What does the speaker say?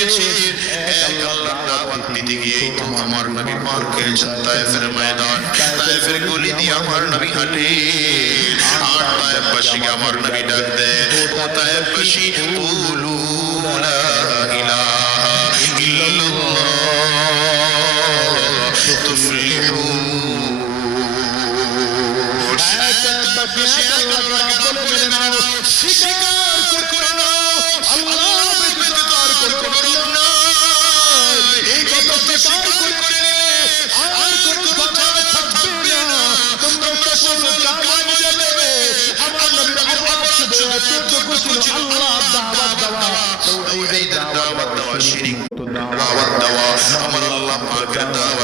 দিয়েছেন এক আল্লাহর দাওয়াত দিতে গিয়ে তো আমার নবী পার খেয়েছেন তায়েফের ময়দান তায়েফের গলি দিয়ে আমার নবী হাঁটে আর তায়েফবাসীকে আমার নবী ডাক দেয় ও তায়েফবাসী কুলু লা ইলাহা ইল্লাল্লাহ তুফলিহুন স্বীকার করে নাও আল্লাহ ব্যতীত আর কোনো রব নাই এই কথা স্বীকার করে নিলে আর কোনো কথা থাকবে না তোমরা সকল কামে যাবে আমার নবীর আওয়াজ শুনে এতটুকু ছিল আল্লাহ দাওয়াত দেওয়া তাওহীদের দাওয়াত দেওয়া শিরক দাওয়াত দেওয়া আমার আল্লাহ পাকের দাওয়াত